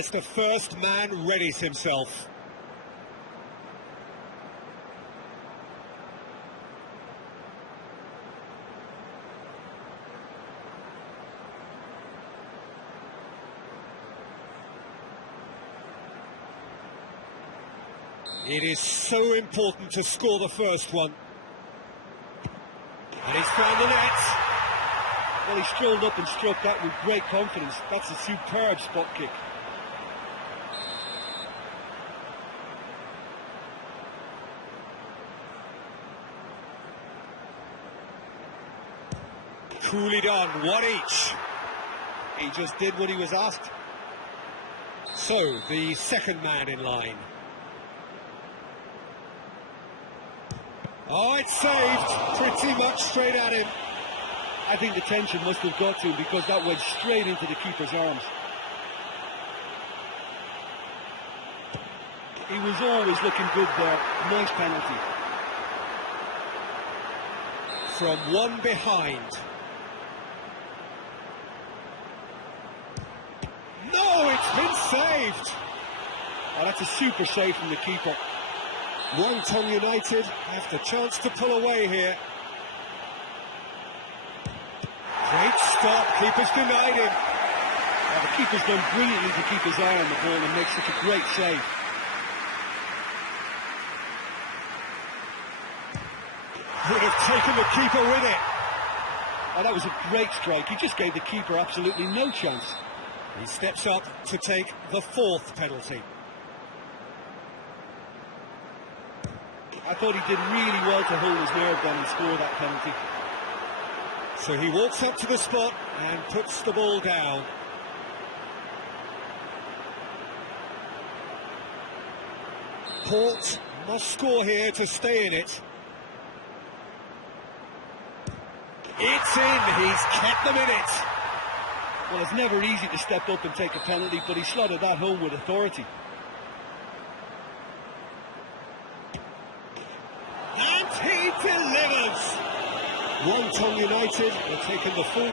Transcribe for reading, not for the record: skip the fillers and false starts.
as the first man readies himself. It is so important to score the first one. And he's found the net. Well, he strolled up and struck that with great confidence. That's a superb spot kick. Coolly done, one each. He just did what he was asked. So, the second man in line. Oh, it's saved, pretty much straight at him. I think the tension must have got to him because that went straight into the keeper's arms. He was always looking good there. Nice penalty. From one behind. No, it's been saved. Oh, that's a super save from the keeper. One Ton United have the chance to pull away here. Great stop, keeper's denied him. The keeper's done brilliantly to keep his eye on the ball and make such a great save. Would have taken the keeper with it. Oh, that was a great strike. He just gave the keeper absolutely no chance. He steps up to take the fourth penalty. I thought he did really well to hold his nerve down and score that penalty. So he walks up to the spot and puts the ball down. Port must score here to stay in it. It's in, he's kept them in it. Well, it's never easy to step up and take a penalty, but he slotted that home with authority. And he delivers! One Ton United are taking the full